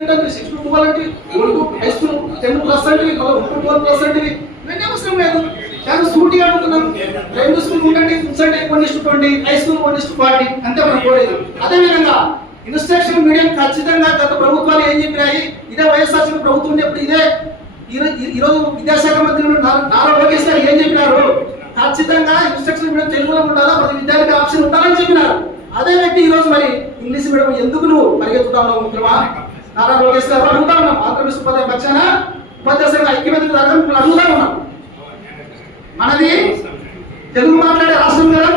Six to twelve అంటే old high school ten plus అంటే twelve plus అంటే ఇవన్నీ అవసరం లేదు చాలా సూటిగా అడుగుతున్నాం ప్రైమరీ స్కూల్ ఉండండి అంటే one is to twenty high school one is to forty అంతే మనం కోరేది అదేవిధంగా ఇన్స్ట్రక్షన్ మీడియం ఖచ్చితంగా గత ప్రభుత్వాలు ఏం చెప్పాయి ఇదే వైఎస్ఆర్సీపీ ప్రభుత్వం ఉన్నప్పుడు ఇదే ఈరో- ఈ- ఈరోజు విద్యాశాఖ మంత్రి నారా నారా లోకేష్ గారు ఏం చెప్పినారు ఖచ్చితంగా ఇన్స్ట్రక్షన్ మీడియం తెలుగులో ఉండాలా ప్రతి విద్యార్థికి ఆప్షన్ ఉండాలని చెప్పినారు అదే వ్యక్తి ఈ రోజు మరి ఇంగ్లీష్ మీడియం ఎందుకు నువ్వు పరిగెత్తుతా ఉన్నావు ముఖ్యమా? నారా లోకేష్ గారు అడుగుతా ఉన్నాం. ఆంధ్రప్రదేశ్ ఉపాధ్యాయ పక్షాన ఉపాధ్యాయ మిమ్మల్ని అడుగుతా ఉన్నాం. మనది తెలుగు మాట్లాడే రాష్ట్రం కదా.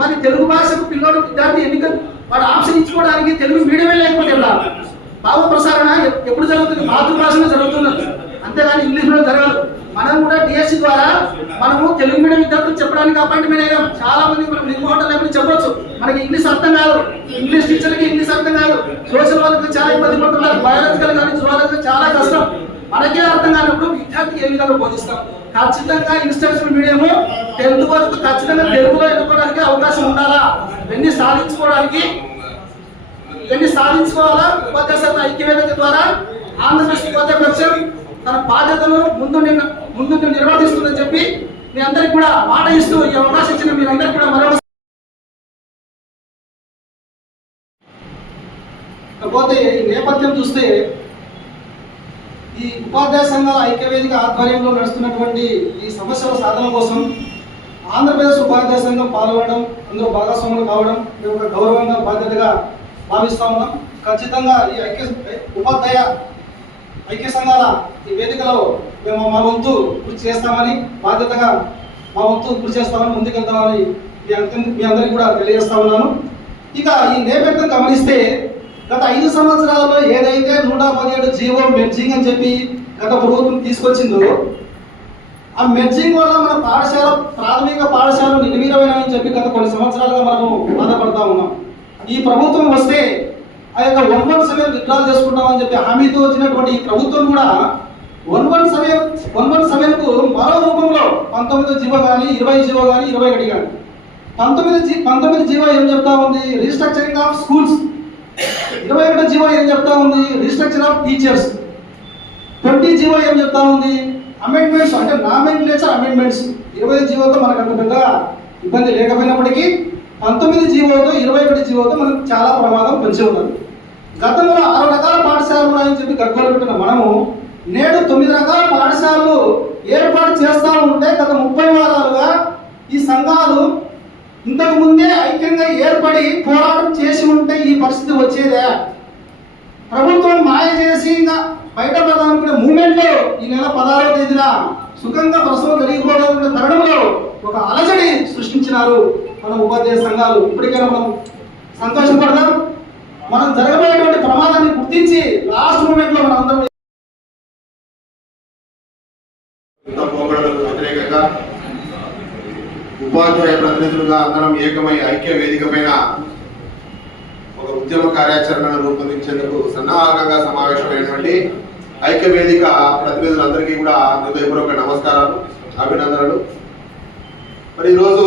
మరి తెలుగు భాషకు పిల్లోడు విద్యార్థి ఎన్నిక వాడు ఆప్షన్ ఇచ్చుకోవడానికి తెలుగు మీడియమే లేకపోతే వెళ్ళాలి భావ ప్రసారణ ఎప్పుడు జరుగుతుంది? మాతృభాషలో జరుగుతున్నది అంతేగాని ఇంగ్లీష్లో జరగదు. మనం కూడా డిఎస్సి ద్వారా మనము తెలుగు మీడియం విద్యార్థులు చెప్పడానికి అపాయింట్మెంట్ అయ్యాం. చాలా మంది మనం నిర్మోహం మనకి ఇంగ్లీష్ అర్థం కాదు. ఇంగ్లీష్ టీచర్కి ఇంగ్లీష్ అర్థం కాదు. సోషల్ వర్క్ చాలా ఇబ్బంది పడుతున్నారు. బయాలజికల్ కానీ జువాలజీ చాలా కష్టం. మనకే అర్థం కానప్పుడు విద్యార్థికి ఏ విధంగా బోధిస్తాం? ఖచ్చితంగా ఇన్స్ట్రక్షన్ మీడియం టెన్త్ వరకు ఖచ్చితంగా తెలుగులో ఎన్నుకోవడానికి అవకాశం ఉండాలా? ఇవన్నీ సాధించుకోవడానికి? ఇవన్నీ సాధించుకోవాలా? ఉపాధ్యాయ ఐక్యవేదిక ద్వారా ఆంధ్రప్రదేశ్ ఉపాధ్యాయ పరిషత్ తన బాధ్యతను ముందు ముందు నిర్వర్తిస్తుందని చెప్పి మీ అందరికి కూడా మాట ఇస్తూ ఈ అవకాశం ఇచ్చిన మీరందరికీ కూడా మరొక కాకపోతే ఈ నేపథ్యం చూస్తే ఈ ఉపాధ్యాయ సంఘాల ఐక్యవేదిక ఆధ్వర్యంలో నడుస్తున్నటువంటి ఈ సమస్యల సాధన కోసం ఆంధ్రప్రదేశ్ ఉపాధ్యాయ సంఘం పాల్గొనడం అందులో భాగస్వాములు కావడం మేము ఒక గౌరవంగా బాధ్యతగా భావిస్తా ఉన్నాం. ఖచ్చితంగా ఈ ఐక్య ఉపాధ్యాయ ఐక్య సంఘాల ఈ వేదికలో మేము మా వంతు కృషి చేస్తామని బాధ్యతగా మా వంతు కృషి చేస్తామని ముందుకెళ్తామని మీ మీ అందరికీ కూడా తెలియజేస్తా ఉన్నాను. ఇక ఈ నేపథ్యం గమనిస్తే గత ఐదు సంవత్సరాల్లో ఏదైతే నూట పదిహేడు జీవో మెర్జింగ్ అని చెప్పి గత ప్రభుత్వం తీసుకొచ్చిందో ఆ మెర్జింగ్ వల్ల మన పాఠశాల ప్రాథమిక పాఠశాలలు నిర్వీరమైనవి చెప్పి గత కొన్ని సంవత్సరాలుగా మనము బాధపడతా ఉన్నాం. ఈ ప్రభుత్వం వస్తే ఆ యొక్క వన్ వన్ సెవెన్ విత్డ్రాల్ చేసుకుంటామని చెప్పి హామీతో వచ్చినటువంటి ఈ ప్రభుత్వం కూడా one one seven one one సెవెన్కు మరో రూపంలో పంతొమ్మిది జీవో కానీ ఇరవై జీవో కానీ ఇరవై ఒకటి కానీ. పంతొమ్మిది జీ పంతొమ్మిది జీవో ఏం చెప్తా ఉంది? రీస్ట్రక్చరింగ్ ఆఫ్ స్కూల్స్ ఇరవై ఒకటో జీవో ఏం చెప్తా ఉంది? Restructure of teachers twenty GO ఏం చెప్తా ఉంది? అమెండ్మెంట్స్ అంటే నామినేచర్ అమెండ్మెంట్స్ ఇరవై జీవోతో మనకు అంత పెద్ద ఇబ్బంది లేకపోయినప్పటికీ పంతొమ్మిది జీవోతో ఇరవై ఒకటి జీవోతో మనకు చాలా ప్రమాదం పెంచి ఉన్నది. గతంలో ఆరు రకాల పాఠశాలలు ఉన్నాయని చెప్పి గర్భలు పెట్టిన మనము నేడు తొమ్మిది రకాల పాఠశాలలు ఏర్పాటు చేస్తా ఉంటే గత ముప్పై వారాలుగా ఈ సంఘాలు ఇంతకు ముందే ఐక్యంగా ఏర్పడి పోరాటం చేసి ఉంటే ఈ పరిస్థితి వచ్చేదే. ప్రభుత్వం మాయ చేసి ఇంకా బయట పడాలనుకునే మూమెంట్లో ఈ నెల పదహారవ తేదీన సుఖంగా ప్రసవం జరిగిపోవాలనుకునే తరుణంలో ఒక అలజడి సృష్టించినారు మన ఉపాధ్యాయ సంఘాలు. ఇప్పటికైనా మనం సంతోషపడదాం. మనం జరగబోయేటువంటి ప్రమాదాన్ని గుర్తించి లాస్ట్ మూమెంట్లో మనం అందరం వ్యతిరేకంగా ఉపాధ్యాయ ప్రతినిధులుగా అందరం ఏకమై ఐక్య వేదిక పైన ఒక ఉద్యమ కార్యాచరణను రూపొందించేందుకు సన్నాహకంగా సమావేశమైనటువంటి ఐక్య వేదిక ప్రతినిధులందరికీ కూడా హృదయపూర్వక నమస్కారాలు అభినందనలు. మరి ఈరోజు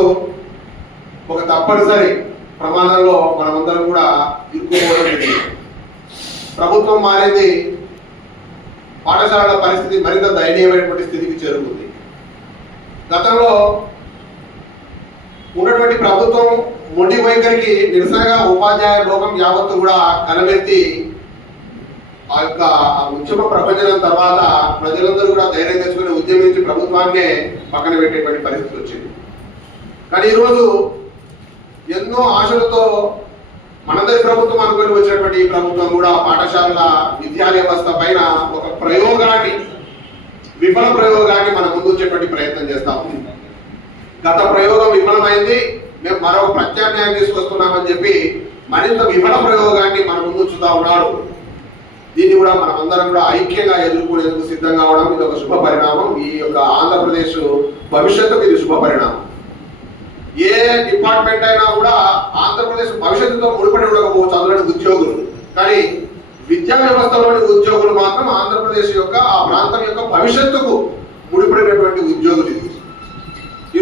ఒక తప్పనిసరి ప్రమాదంలో మనమందరం కూడా ఇరుక్కుపోవడం ప్రభుత్వం మారింది పాఠశాలల పరిస్థితి మరింత దయనీయమైనటువంటి స్థితికి చేరుకుంది. గతంలో ఉన్నటువంటి ప్రభుత్వం మొండి వైఖరికి నిరసనగా ఉపాధ్యాయ లోకం యావత్తు కూడా కనబెట్టి ఆ యొక్క ఉద్యమ ప్రపంచం తర్వాత ప్రజలందరూ కూడా ధైర్యం తెచ్చుకుని ఉద్యమించి ప్రభుత్వాన్నే పక్కన పెట్టేటువంటి పరిస్థితి వచ్చింది. కానీ ఈరోజు ఎన్నో ఆశలతో మనందరి ప్రభుత్వం అనుకుని వచ్చినటువంటి ఈ ప్రభుత్వం కూడా పాఠశాలల విద్యా వ్యవస్థ పైన ఒక ప్రయోగాన్ని విఫల ప్రయోగాన్ని మన ముందు వచ్చేటువంటి ప్రయత్నం చేస్తా ఉంది. గత ప్రయోగం విఫలమైంది. మేము మరో ప్రత్యామ్నాయం తీసుకొస్తున్నామని చెప్పి మరింత విఫల ప్రయోగాన్ని మన ముందుంచుతా ఉన్నాడు. దీన్ని కూడా మనమందరం కూడా ఐక్యంగా ఎదుర్కొనేందుకు సిద్ధంగా అవడం ఇది ఒక శుభ పరిణామం. ఈ యొక్క ఆంధ్రప్రదేశ్ భవిష్యత్తుకు ఇది శుభ పరిణామం. ఏ డిపార్ట్మెంట్ అయినా కూడా ఆంధ్రప్రదేశ్ భవిష్యత్తుతో ముడిపడి ఉండకపోవచ్చు అందులోని ఉద్యోగులు. కానీ విద్యా వ్యవస్థలోని ఉద్యోగులు మాత్రం ఆంధ్రప్రదేశ్ యొక్క ఆ ప్రాంతం యొక్క భవిష్యత్తుకు ముడిపడినటువంటి ఉద్యోగులు ఇది.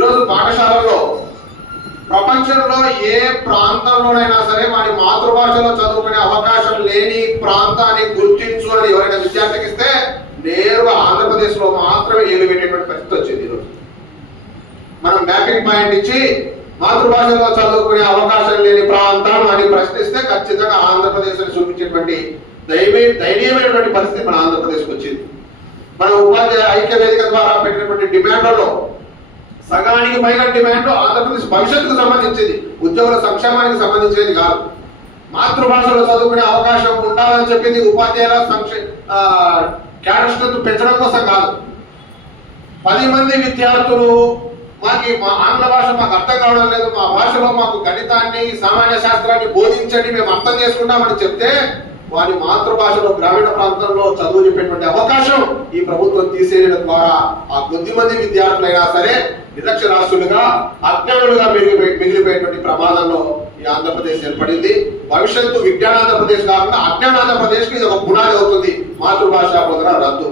ఈరోజు పాఠశాలలో ప్రపంచంలో ఏ ప్రాంతంలోనైనా సరే వాడి మాతృభాషలో చదువుకునే అవకాశం లేని ప్రాంతాన్ని గుర్తించు అని ఎవరైనా విద్యార్థికి ఇస్తే నేరుగా ఆంధ్రప్రదేశ్లో మాత్రమే ఏలు పెట్టేటువంటి పరిస్థితి వచ్చింది ఈరోజు. మనం మ్యాపింగ్ పాయింట్ ఇచ్చి మాతృభాషలో చదువుకునే అవకాశం లేని ప్రాంతం అని ప్రశ్నిస్తే ఖచ్చితంగా ఆంధ్రప్రదేశ్ అని చూపించేటువంటి దైవీ దయనీయమైనటువంటి పరిస్థితి మన ఆంధ్రప్రదేశ్కి వచ్చింది. మన ఉపాధ్యాయ ఐక్య వేదిక ద్వారా పెట్టినటువంటి డిమాండ్లలో సగానికి పైగా డిమాండ్ ఆంధ్రప్రదేశ్ భవిష్యత్తుకు సంబంధించింది ఉద్యోగుల సంక్షేమానికి సంబంధించేది కాదు. మాతృభాషలో చదువుకునే అవకాశం ఉండాలని చెప్పింది ఉపాధ్యాయుల సంక్షే క్యాడర్ పెంచడం కోసం కాదు. పది మంది విద్యార్థులు మాకు మా ఆంగ్ల భాష మాకు అర్థం కావడం లేదు మా భాషలో మాకు గణితాన్ని సామాన్య శాస్త్రాన్ని బోధించండి మేము అర్థం చేసుకుంటామని చెప్తే వారి మాతృభాషలో గ్రామీణ ప్రాంతంలో చదువు చెప్పేటువంటి అవకాశం ఈ ప్రభుత్వం తీసేయడం ద్వారా ఆ కొద్ది మంది విద్యార్థులైనా సరే నిరక్షరాస్తులుగా అజ్ఞానులుగా మిగిలిపోయి మిగిలిపోయేటువంటి ప్రమాదంలో ఈ ఆంధ్రప్రదేశ్ ఏర్పడింది. భవిష్యత్తు విజ్ఞానాంధ్రప్రదేశ్ కాకుండా అజ్ఞానాంధ్రప్రదేశ్కి ఇది ఒక పునాది అవుతుంది. మాతృభాష బోధన రద్దు.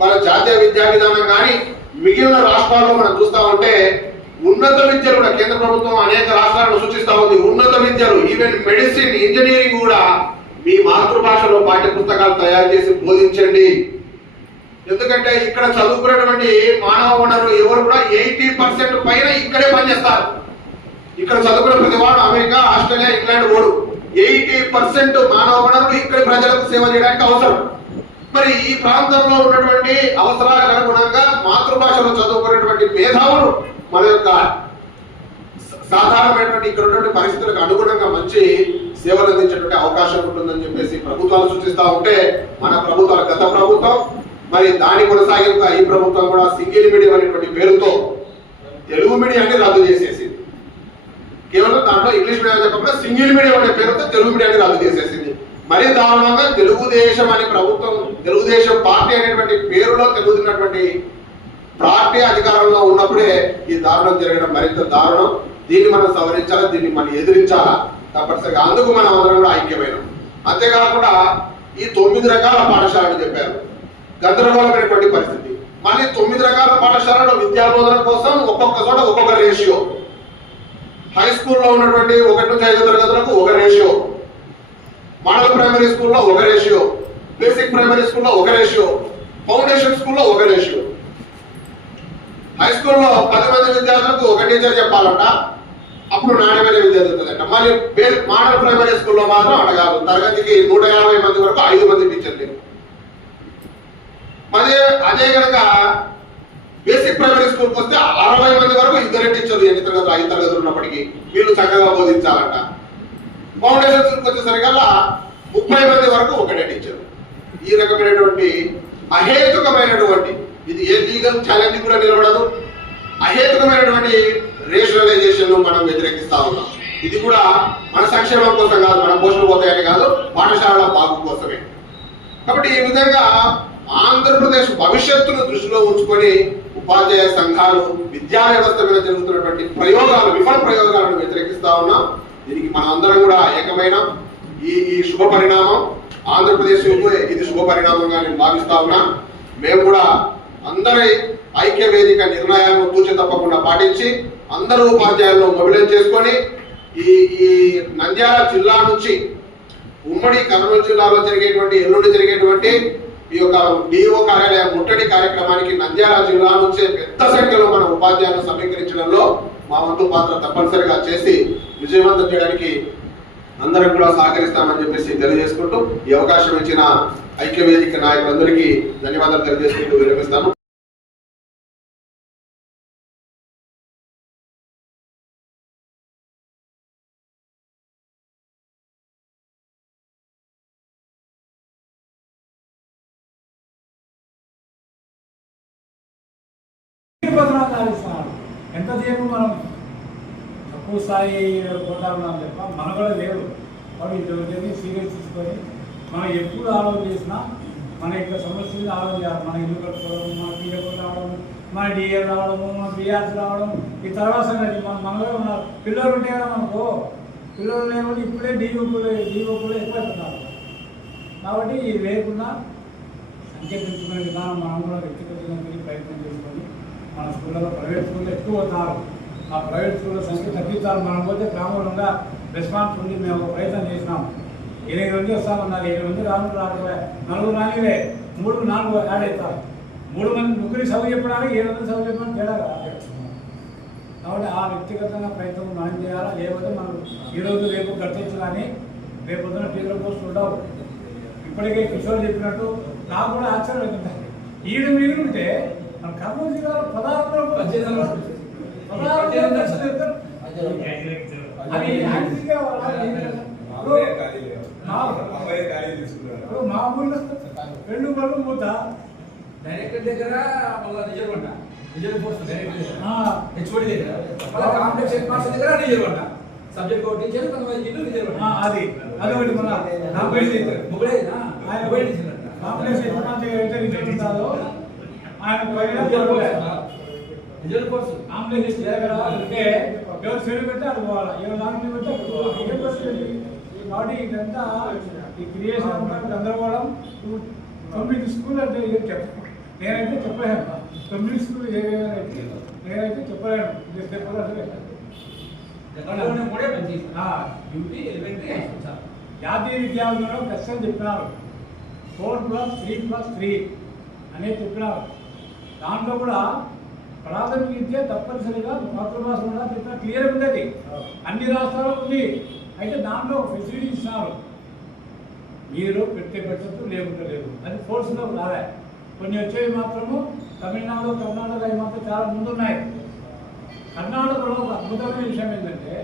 మన జాతీయ విద్యా విధానం కానీ మిగిలిన రాష్ట్రాల్లో మనం చూస్తా ఉంటే ఉన్నత విద్యలు కూడా కేంద్ర ప్రభుత్వం అనేక రాష్ట్రాలను సూచిస్తా ఉంది. ఉన్నత విద్యలు ఈవెన్ మెడిసిన్ ఇంజనీరింగ్ కూడా మీ మాతృభాషలో పాఠ్య పుస్తకాలు తయారు చేసి బోధించండి. ఎందుకంటే ఇక్కడ చదువుకున్నటువంటి మానవ వనరులు ఎవరు కూడా ఎయిటీ పర్సెంట్ పైన ఇక్కడే పనిచేస్తారు. ఇక్కడ చదువుకున్న ప్రతివాడు అమెరికా ఆస్ట్రేలియా ఇంగ్లాండ్ ఓడు ఎయిటీ పర్సెంట్ మానవ వనరులు ఇక్కడ ప్రజలకు సేవ చేయడానికి అవసరం. మరి ఈ ప్రాంతంలో ఉన్నటువంటి అవసరాలకు అనుగుణంగా మాతృభాషలో చదువుకున్నటువంటి మేధావులు మన యొక్క సాధారణమైనటువంటి ఇక్కడ ఉన్నటువంటి పరిస్థితులకు అనుగుణంగా మంచి సేవలు అందించేటువంటి అవకాశం ఉంటుందని చెప్పేసి ప్రభుత్వాలు సూచిస్తా ఉంటే మన ప్రభుత్వాల గత ప్రభుత్వం మరి దాని కొనసాగింపుగా ఈ ప్రభుత్వం కూడా సింగిల్ మీడియం అనేటువంటి పేరుతో తెలుగు మీడియాన్ని రద్దు చేసేసింది. కేవలం దాంట్లో ఇంగ్లీష్ మీడియం చెప్పకుండా సింగిల్ మీడియం అనే పేరుతో తెలుగు మీడియాన్ని రద్దు చేసేసింది. మరి దారుణంగా తెలుగుదేశం అని ప్రభుత్వం తెలుగుదేశం పార్టీ అనేటువంటి పేరులో తెలుగుతున్నటువంటి పార్టీ అధికారంలో ఉన్నప్పుడే ఈ దారుణం జరగడం మరింత దారుణం. దీన్ని మనం సవరించాలా? దీన్ని మనం ఎదిరించాలా? తప్పనిసరిగా అందుకు మనం అందరం కూడా ఐక్యమైనం. అంతేకాకుండా ఈ తొమ్మిది రకాల పాఠశాలలు చెప్పారు. గందరగోళమైనటువంటి పరిస్థితి. మళ్ళీ తొమ్మిది రకాల పాఠశాలలో విద్యాబోధన కోసం ఒక్కొక్క చోట ఒక్కొక్క రేషియో. హై స్కూల్లో ఉన్నటువంటి ఒకటి నుంచి ఐదు తరగతులకు ఒక రేషియో. మోడల్ ప్రైమరీ స్కూల్లో ఒక రేషియో. బేసిక్ ప్రైమరీ స్కూల్లో ఒక రేషియో. ఫౌండేషన్ స్కూల్లో ఒక రేషియో. హై స్కూల్లో పది మంది విద్యార్థులకు ఒక టీచర్ చెప్పాలంట. అప్పుడు నాణ్యమైన విద్య దొరుకుతుందంట మళ్ళీ బే- మోడల్ ప్రైమరీ స్కూల్లో మాత్రం అడగాలి తరగతికి నూట యాభై మంది వరకు ఐదు మంది టీచర్లు. మరి అదే కనుక బేసిక్ ప్రైమరీ స్కూల్కి వస్తే అరవై మంది వరకు ఇద్దరే టీచర్లు ఎన్ని తరగతులు ఐదు తరగతులు ఉన్నప్పటికీ వీళ్ళు చక్కగా బోధించాలంట. ఫౌండేషన్ స్కూల్కి వచ్చేసరికల్లా ముప్పై మంది వరకు ఒకటే టీచర్. ఈ రకమైనటువంటి అహేతుకమైనటువంటి ఇది ఏ లీగల్ ఛాలెంజ్ కూడా నిలబడదు. అహేతుకమైనటువంటి రేషనలైజేషన్ మనం వ్యతిరేకిస్తా ఉన్నాం. ఇది కూడా మన సంక్షేమం కోసం కాదు మన పోషణ పోతాయని కాదు పాఠశాలల బాగు కోసమే. కాబట్టి ఈ విధంగా ఆంధ్రప్రదేశ్ భవిష్యత్తును దృష్టిలో ఉంచుకొని ఉపాధ్యాయ సంఘాలు విద్యా వ్యవస్థ మీద జరుగుతున్నటువంటి ప్రయోగాలు విఫల ప్రయోగాలను వ్యతిరేకిస్తా ఉన్నాం. దీనికి మన అందరం కూడా ఏకమైన. ఈ ఈ శుభ పరిణామం ఆంధ్రప్రదేశ్ ఇది శుభ పరిణామంగా నేను భావిస్తా ఉన్నా. మేము కూడా అందరి ఐక్య వేదిక నిర్ణయాలను తూచి తప్పకుండా పాటించి అందరూ ఉపాధ్యాయులను మొబిలైజ్ చేసుకొని ఈ ఈ నంద్యాల జిల్లా నుంచి ఉమ్మడి కర్నూలు జిల్లాలో జరిగేటువంటి ఎల్లుండి జరిగేటువంటి ఈ యొక్క డిఓ కార్యాలయం ముట్టడి కార్యక్రమానికి నంద్యాల జిల్లా నుంచే పెద్ద సంఖ్యలో మన ఉపాధ్యాయులను సమీకరించడంలో మా వంతు పాత్ర తప్పనిసరిగా చేసి విజయవంతం చేయడానికి అందరం కూడా సహకరిస్తామని చెప్పేసి తెలియజేసుకుంటూ ఈ అవకాశం ఇచ్చిన ఐక్యవేదిక నాయకులందరికీ ధన్యవాదాలు తెలియజేసుకుంటూ విరమిస్తాను. పత్రాలు సాధిస్తున్నారు ఎంతసేపు మనం? తక్కువ స్థాయి పోతాం తప్ప మన కూడా లేవు వాడు ఇంతవరకు సీరియస్ తీసుకొని మనం ఎప్పుడు ఆలోచన చేసినా మన యొక్క సమస్యలు ఆలోచన చేయాలి. మన ఇల్లు కట్టుకోవడం మన పిఎఫ్ రావడం మన డిఏ రావడము మన బిఆర్స్ రావడం ఈ తర్వాత సంగతి మన మనలో ఉన్న పిల్లలు ఉంటే కదా మనకు. పిల్లలు లేకుండా ఇప్పుడే డీఓకులు డీఓకులు ఎక్కువైపోతున్నారు కాబట్టి ఇది లేకుండా సంకేతించుకునే విధానం మనం కూడా వ్యక్తిగతంగా ప్రయత్నం చేసుకొని మన స్కూళ్ళలో ప్రైవేట్ స్కూల్లో ఎక్కువ ఉన్నారు. ఆ ప్రైవేట్ స్కూళ్ళ సంఖ్య తగ్గించాలి మనం పోతే గ్రామంలో రెస్పాన్స్ ఉంది మేము ఒక ప్రయత్నం చేసినాం. ఎనిమిది మంది వస్తామన్నారు ఎనిమిది మంది రాను రాకపోయా నలుగురు నాలుగులే మూడు నాలుగు యాడ్ అవుతారు మూడు మంది ముగ్గురికి చదువు చెప్పడానికి ఏడు మంది చదువు చెప్పడానికి తేడా కాబట్టి ఆ వ్యక్తిగతంగా ప్రయత్నం మనం చేయాలా? లేకపోతే మనం ఈరోజు రేపు గట్టొచ్చు కానీ రేపు పొద్దున టీచర్ పోస్టులు ఉండవు ఇప్పటికే కిషోర్ చెప్పినట్టు నాకు కూడా ఆశ్చర్యం అవుతుంది ఈడు మిగిలి ఉంటే మన కర్నూలు జిల్లాలో పదహారు పదహారు లక్షలు. అది ఇప్పుడు మామూలు రెండు పళ్ళు మూత. డైరెక్టర్ దగ్గర మళ్ళీ రిజర్వ్ అంట. రిజర్వ్ పోస్ట్ డైరెక్టర్ హెచ్ఓడి దగ్గర. మళ్ళీ కాంప్లెక్స్ హెడ్ మాస్టర్ దగ్గర రిజర్వ్ అంట. సబ్జెక్ట్ ఒకటి టీచర్ కొంతమంది ఇల్లు రిజర్వ్ ఆ, అది. అదొకటి మన ఆయన ముగ్గురే అంట కాంప్లెక్స్ యజమాని అయితే రిజల్ట్ ఉంటుందో ఆయన దగ్గర ఉంటే ఎవరు చెడు పెడితే అక్కడ పోవాలి? ఎవరు దాంట్లో పెడితే అక్కడ పోవాలి. ఏం పరిస్థితి? కాబట్టి ఇదంతా ఈ క్రియేషన్ అంతా గందరగోళం. తొమ్మిది స్కూల్ అంటే ఏం చెప్ప? నేనైతే చెప్పలేను. తొమ్మిది స్కూల్ ఏవేమైతే నేనైతే చెప్పలేను. చెప్పలేదు జాతీయ విద్యాలయంలో కష్టం చెప్పినారు. Four plus three plus three అనేది చెప్పినారు. దాంట్లో కూడా ప్రాథమిక విద్య తప్పనిసరిగా మాతృభాష చెప్పిన క్లియర్ ఉండేది అన్ని రాష్ట్రాల్లో ఉంది. అయితే దాంట్లో ఫెసిలిటీ ఇస్తున్నారు మీరు పెట్టే పెట్టద్దు లేకుంటే లేదు. అది ఫోర్స్లో రాలే కొన్ని వచ్చేవి మాత్రము తమిళనాడు కర్ణాటక అవి మాత్రం చాలా ముందున్నాయి. కర్ణాటకలో ఒక అద్భుతమైన విషయం ఏంటంటే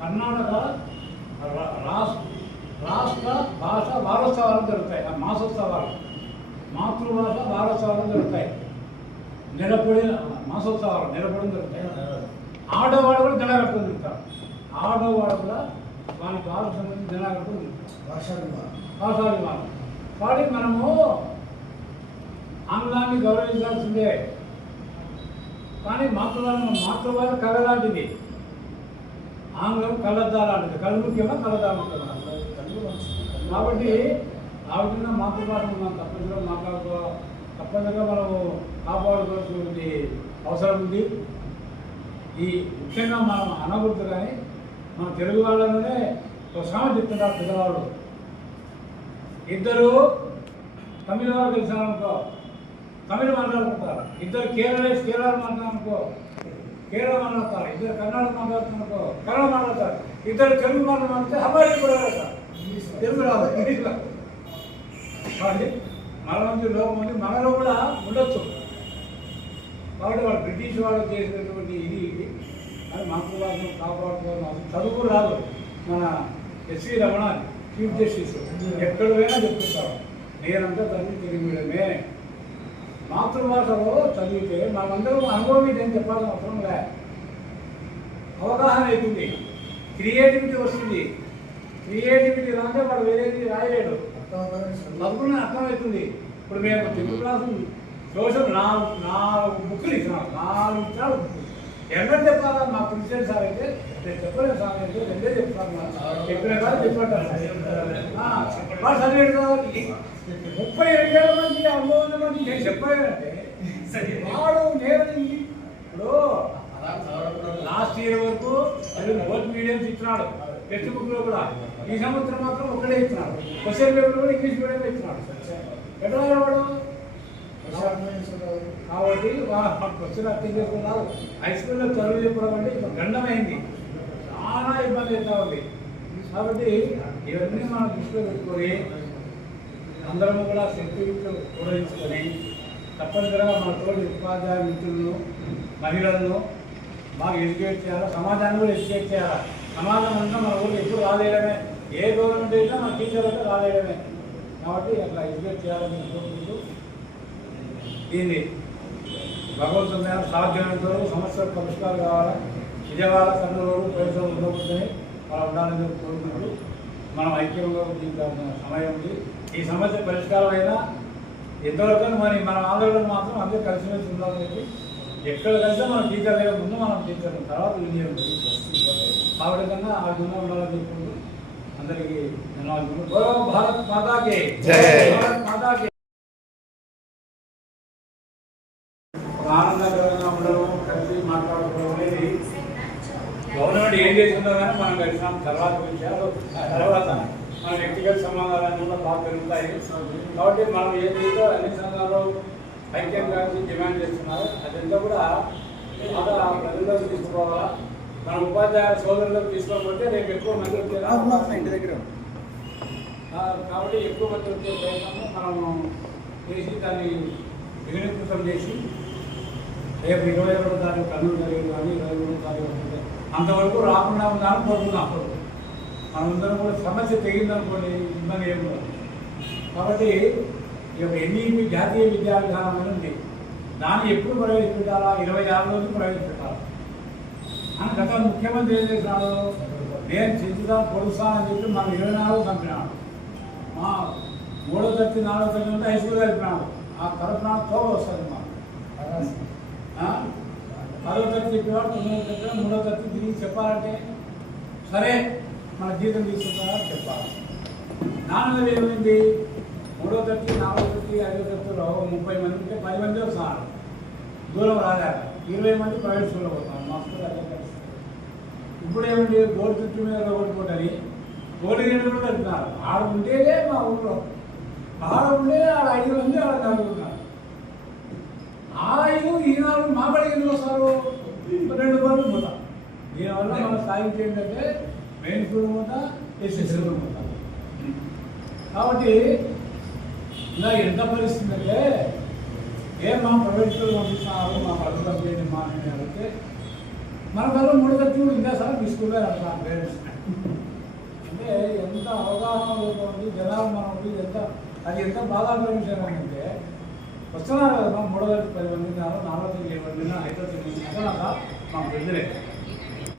కర్ణాటక రాష్ట్ర రాష్ట్ర భాష వారోత్సవాలు జరుగుతాయి. ఆ మాసోత్సవాలు. మాతృభాష వారోత్సవాలు జరుగుతాయి. నిలబడి మాసోత్సవాలు నిలబడి జరుగుతాయి ఆడవాడు కూడా జన కట్టుకుని తింటారు ఆడవాడు కూడా వాళ్ళ భాష సంబంధించి జన కట్టుకుని తింటారు భాషాభిమానం కాబట్టి మనము ఆంగ్లాన్ని గౌరవించాల్సిందే. కానీ మాతృభాష మాతృభాష కలలాంటిది ఆంగ్లం కళ్ళద్దాలాంటిది కళ్ళు ముఖ్యమా కళ్ళద్దాలు ముఖ్యమా? కాబట్టి ఆ విధంగా మాతృభాష మనం తప్పనిసరిగా మాట్లాడుకో తప్పనిసరిగా మనము కాపాడుకోవాల్సిన అవసరం ఉంది. ఈ ముఖ్యంగా మనం అనకూడదు కానీ మన తెలుగు వాళ్ళలోనే ఒక సామెత చెప్తున్నారు పెద్దవాళ్ళు. ఇద్దరు తమిళ వాళ్ళు కలిసారనుకో తమిళ మాట్లాడుకుంటారు. ఇద్దరు కేరళ కేరళ మాట్లాడుకో కేరళ మాట్లాడతారు. ఇద్దరు కన్నడ మాట్లాడుతున్నకో కన్నడ మాట్లాడతారు. ఇద్దరు తెలుగు మాట్లాడితే హమాలి కూడా. తెలుగు రాదు మనలోంచి మన లోపం ఉంది. మనలో కూడా ఉండొచ్చు. కాబట్టి వాళ్ళు బ్రిటిష్ వాళ్ళు చేసినటువంటి ఇది ఇది. అది మాతృభాషను కాపాడుకోవడం అవసరం. చదువు రాదు. మన ఎస్వి రమణ చీఫ్ జస్టిస్. ఎక్కడ పోయినా చెప్తుంటారు. నేనంతా తల్లి తెలుగు మీడియమే మాతృభాషలో చదివితే మనమందరం అనుభవం ఇది ఏం చెప్పాల్సిన అవసరం లే. అవగాహన అవుతుంది. క్రియేటివిటీ వస్తుంది. క్రియేటివిటీ రాంటే వాడు వేరేది రాయలేడు. చదువుకున్న అర్థమవుతుంది ఇప్పుడు మేము తెలుగు క్లాస్ సోషల్ నాలుగు నాలుగు బుక్లు ఇచ్చినాం నాలుగు ఇచ్చినాడు ఎన్నో చెప్పాలా మా ప్రిన్సిపల్ సార్ అయితే? నేను చెప్పలేదు సార్ అయితే రెండే చెప్తాను చెప్పిన కాదు చెప్పారు వాడు చదివాడు కాబట్టి ముప్పై రెండేళ్ళ మంది అనుభవం ఉన్న మంది నేను చెప్పలేదంటే వాడు నేను ఇప్పుడు లాస్ట్ ఇయర్ వరకు తెలుగు బోత్ మీడియంస్ ఇచ్చినాడు. టెక్స్ట్ బుక్లో కూడా. ఈ సంవత్సరం మాత్రం ఒక్కడే ఇచ్చినాడు క్వశ్చన్ పేపర్ కూడా ఇంగ్లీష్ మీడియంలో ఇచ్చినాడు ఎట్లా వాడు? కాబట్టి క్వశ్చన్ అర్థం చేసుకున్నారు హై స్కూల్లో చదువు చెప్పడం అంటే ఇప్పుడు గండమైంది. చాలా ఇబ్బంది అవుతా ఉంది. కాబట్టి ఇవన్నీ మనం దృష్టిలో పెట్టుకొని అందరము కూడా శక్తియుక్తులు కూడించుకొని తప్పనిసరిగా మన తోటి ఉపాధ్యాయ మిత్రులను మహిళలను బాగా ఎడ్యుకేట్ చేయాలి? సమాజాన్ని కూడా ఎడ్యుకేట్ చేయాలి? సమాజం అంతా మన ఊళ్ళో ఎప్పుడు రాలేయడమే ఏ గవర్నమెంట్ అయినా మన టీచర్ అయితే రాలేయడమే కాబట్టి అట్లా ఎడ్యుకేట్ చేయాలని కోరుకుంటూ దీన్ని భగవంతుని మీద సాధ్యమైనంత వరకు సమస్యలకు పరిష్కారం కావాలా? విజయవాడ కర్నూలు ప్రజలు ఉండకూడదని మనం ఉండాలని కోరుకుంటూ మనం ఐక్యంగా దీనికి సమయం ఉంది. ఈ సమస్య పరిష్కారం అయినా ఎంతవరకు మరి మన ఆందోళన మాత్రం అందరూ కలిసిమెలిసి ఉండాలని చెప్పి ఎక్కడ కలిస్తే మనం టీచర్ లేక ముందు మనం టీచర్ తర్వాత యూనియన్ ఉంటుంది ఆ ఆ గుణం ఉండాలని చెప్పుకుంటూ అందరికీ ధన్యవాదాలు భారత్ మాతాకి. జై. భారత్ మాతాకి. ఒక ఆనందకరంగా ఉండడం కలిసి మాట్లాడుకోవడం అనేది గవర్నమెంట్ ఏం చేసిందో కానీ మనం కలిసినాం తర్వాత విషయాలు తర్వాత మన వ్యక్తిగత సమాధానాలు కూడా బాగా పెరుగుతాయి. కాబట్టి మనం ఏం చేస్తే అన్ని సంఘాలు ఐక్యం కావాల్సి డిమాండ్ చేస్తున్నారు అదంతా కూడా ప్రజల్లోకి తీసుకోవాలా మన ఉపాధ్యాయ సోదరులకు తీసుకోకపోతే రేపు ఎక్కువ మంది వచ్చేలా ఇంటి దగ్గర. కాబట్టి ఎక్కువ మంది వచ్చే ప్రయత్నం మనం చేసి దాన్ని విఘ్నీకృతం చేసి రేపు ఇరవై ఒకటో తారీఖు కర్నూలు జరిగింది కానీ ఇరవై మూడో తారీఖు అంతవరకు రాకుండా కోరుకున్నాం అప్పుడు. మనందరం కూడా సమస్య తెగిందనుకోండి ఇబ్బంది ఏం లేదు. కాబట్టి ఈ యొక్క ఎన్ఈపి జాతీయ విద్యా విధానం ఉంది. దాన్ని ఎప్పుడు ప్రవేశపెట్టాలా? ఇరవై ఆరు రోజులు ప్రవేశపెట్టాలి? అని గత ముఖ్యమంత్రి ఏం చేసినాడు నేను చించుదా పొడుస్తానని చెప్పి మనం ఇరవై నాలుగు చంపినాడు. మా మూడో తరగతి నాలుగో తరగతి ఉంటే హై స్కూల్ కలిపినాడు ఆ కలుపునాడు తోవ వస్తుంది మాకు. పదో తరగతి చెప్పేవాడు తొమ్మిదో తరగతి మూడో తరగతి తిరిగి చెప్పాలంటే సరే మన జీతం తీసుకుంటారా చెప్పాలి. నాన్నగారు ఏమైంది మూడో తరగతి నాలుగో తరగతి ఐదో తరగతిలో ముప్పై మంది ఉంటే పది మంది వస్తున్నారు దూరం రాలేక ఇరవై మంది ప్రైవేట్ స్కూల్లో పోతాం మా స్కూల్ అదే ఇప్పుడు ఏమిటి గోడు చుట్టూ మీద కొట్టుకుంటారు గోడు గంటలు కూడా కడుతున్నారు ఆడ ఉంటేనే మా ఊళ్ళో ఆడ ఉంటే ఆడ ఐదు మంది ఆడ చదువుతున్నారు ఆ ఐదు ఈ నాలుగు మా బడికి ఎందుకు వస్తారు? రెండు పనులు పోతాం. దీనివల్ల మనం సాధించి ఏంటంటే మెయిన్ స్కూల్ పోతా ఎస్ఎస్ పోతా. కాబట్టి ఇలా ఎంత పరిస్థితి అంటే ఏం మా ప్రైవేట్ స్కూల్ పంపిస్తున్నారు? మా కంప్లీట్ మా అడిగితే మన వల్ల మూడు తరగతి ఇంకా సార్ మీ స్కూల్లో అంటారు పేరెంట్స్. అంటే ఎంత అవగాహన ఉంది జనాలు మనం ఉంది ఎంత అది ఎంత బాధాకర విషయం అంటే వస్తున్నారు కదా మూడో తరగతి పది మంది ఉన్నారు నాలుగో తరగతి ఏడు మంది ఉన్నారు ఐదో తరగతి ఉన్నారు అసలు మాకు